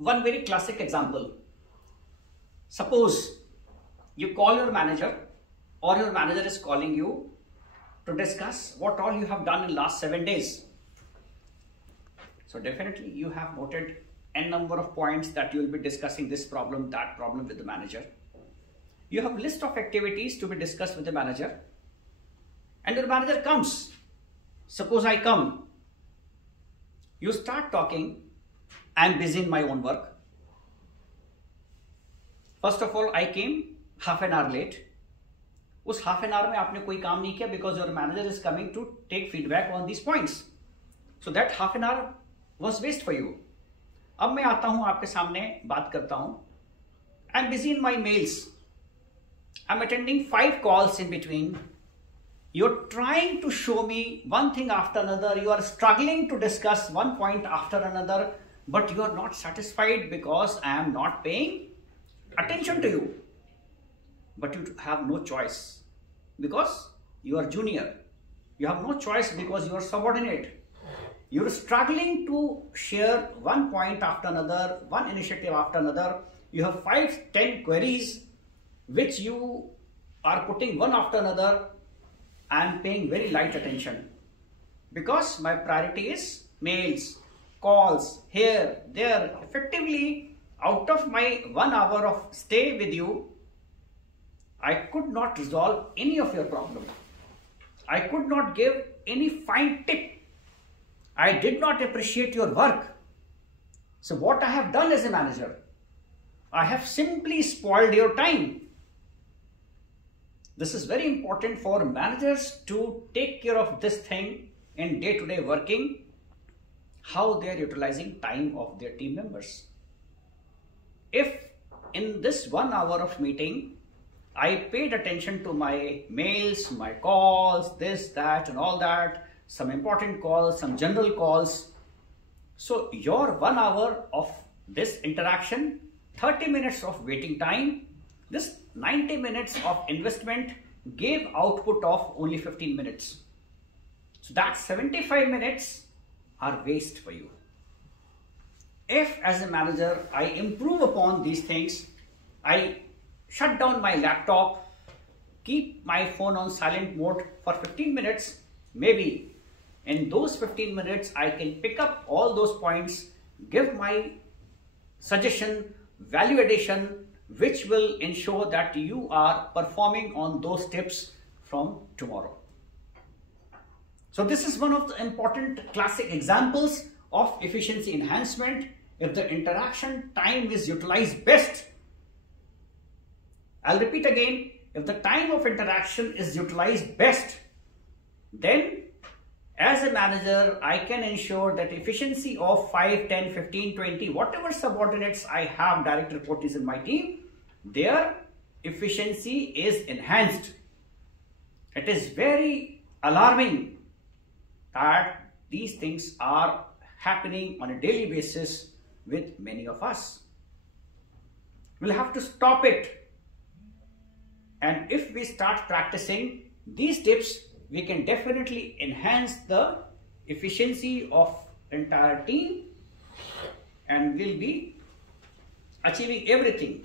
One very classic example. Suppose you call your manager or your manager is calling you to discuss what all you have done in last 7 days. So definitely you have noted n number of points that you will be discussing this problem, that problem with the manager. You have list of activities to be discussed with the manager and your manager comes. Suppose I come. You start talking. I am busy in my own work. First of all, I came half an hour late. उस half an hour में आपने कोई काम नहीं किया because your manager is coming to take feedback on these points. So that half an hour was waste for you. अब मैं आता हूं आपके सामने बात करता हूं. I'm busy in my mails. I'm attending 5 calls in between. You're trying to show me one thing after another. You are struggling to discuss one point after another, but you are not satisfied because I am not paying attention to you. But you have no choice because you are junior. You have no choice because you are subordinate. You are struggling to share one point after another, one initiative after another. You have 5-10 queries which you are putting one after another. I am paying very light attention because my priority is mails, calls, here, there. Effectively, out of my 1 hour of stay with you, I could not resolve any of your problem. I could not give any fine tip. I did not appreciate your work. So what I have done as a manager, I have simply spoiled your time. This is very important for managers to take care of this thing in day-to-day working, how they are utilizing time of their team members. If in this 1 hour of meeting, I paid attention to my mails, my calls, this, that, and all that, some important calls, some general calls. So your 1 hour of this interaction, 30 minutes of waiting time, this 90 minutes of investment gave output of only 15 minutes. So that 75 minutes are waste for you. If as a manager, I improve upon these things, I shut down my laptop, keep my phone on silent mode for 15 minutes, maybe in those 15 minutes, I can pick up all those points, give my suggestion, value addition, which will ensure that you are performing on those tips from tomorrow. So this is one of the important classic examples of efficiency enhancement. If the interaction time is utilized best, I'll repeat again, if the time of interaction is utilized best, then as a manager, I can ensure that efficiency of 5, 10, 15, 20, whatever subordinates I have, direct reportees in my team, their efficiency is enhanced. It is very alarming that these things are happening on a daily basis with many of us. We'll have to stop it. And if we start practicing these tips, we can definitely enhance the efficiency of entire team and will be achieving everything